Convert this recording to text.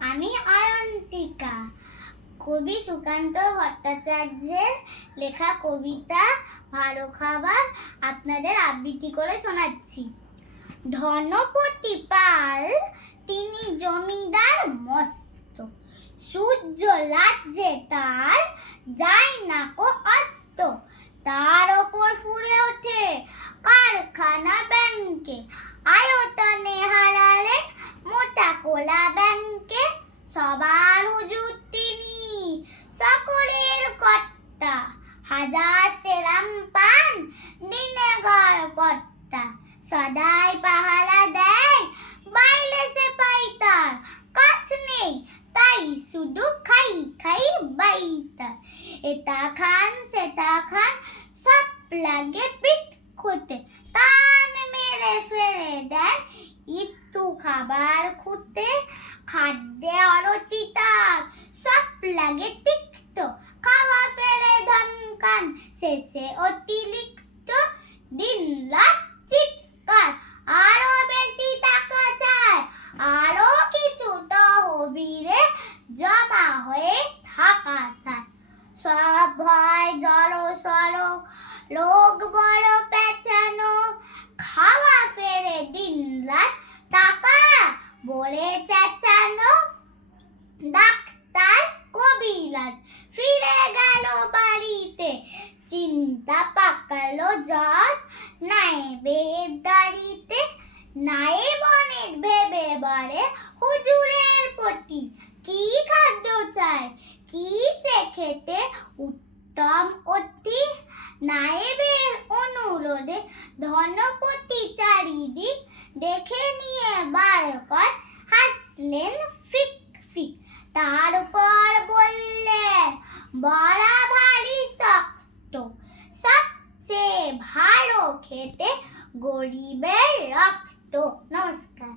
আমি অয়ন্তিকা। কবি সুকান্ত ভট্টাচার্যের লেখা কবিতা ভালো খাবার আপনাদের আবৃত্তি করে শোনাচ্ছি। ধনপতি পাল তিনি জমিদার মস্ত, সূর্য রাজ্যে তার যায় না কো অস্ত। তার ওপর ফুরে ওঠে কারখানা ব্যাংকে, আয়তনে হারালেন মোটা কোলা ব্যাংকে। সবার হুজুর তিনি, সকলের কর্তা, হাজার সেরাম পান দিনে গড় পট্টা। সদাই পাহারা দেয় বাইলে সে পাই তার, কাছ নেই তাই শুধু খাই খাই বাইতার। এটা খান সেটা খান সব লাগে পিঠ খুঁটে, কান মেরে ফেরে দেন একটু খাবার খুঁটে। খাদ্যে অরুচিতার সব লাগে তিক্ত, খাওয়া ফেলে ধমকান শেষে অতিরিক্ত। দিন রাত চিৎকার, আরো বেশি টাকা চায়, আরো কিছু তহবিলে জমা হয়ে থাকা চায়। সব ভয় জড়ো সড়ো, লোক বড় পেঁচানো, খাওয়া ফেরে দিন রাত টাকা বলে চেঁচানো। ডাক্তার কবিরাজ ফিরে গেল বাড়িতে, চিন্তা পাকালো জ্বর নাই বেদারিতে। নাই বনের ভেবে বারে হুজুরের প্রতি, কি খাদ্য চাই কি সে খেতে উত্তম অতি। নায়েবের অনুরোধে ধনপতি চারিদিক দেখে নিয়ে বার কর হাসলেন ফিক ফিক। তারপর বললেন বড়া ভারী শক্ত, সবচেয়ে ভালো খেতে গরিবের রক্ত। নমস্কার।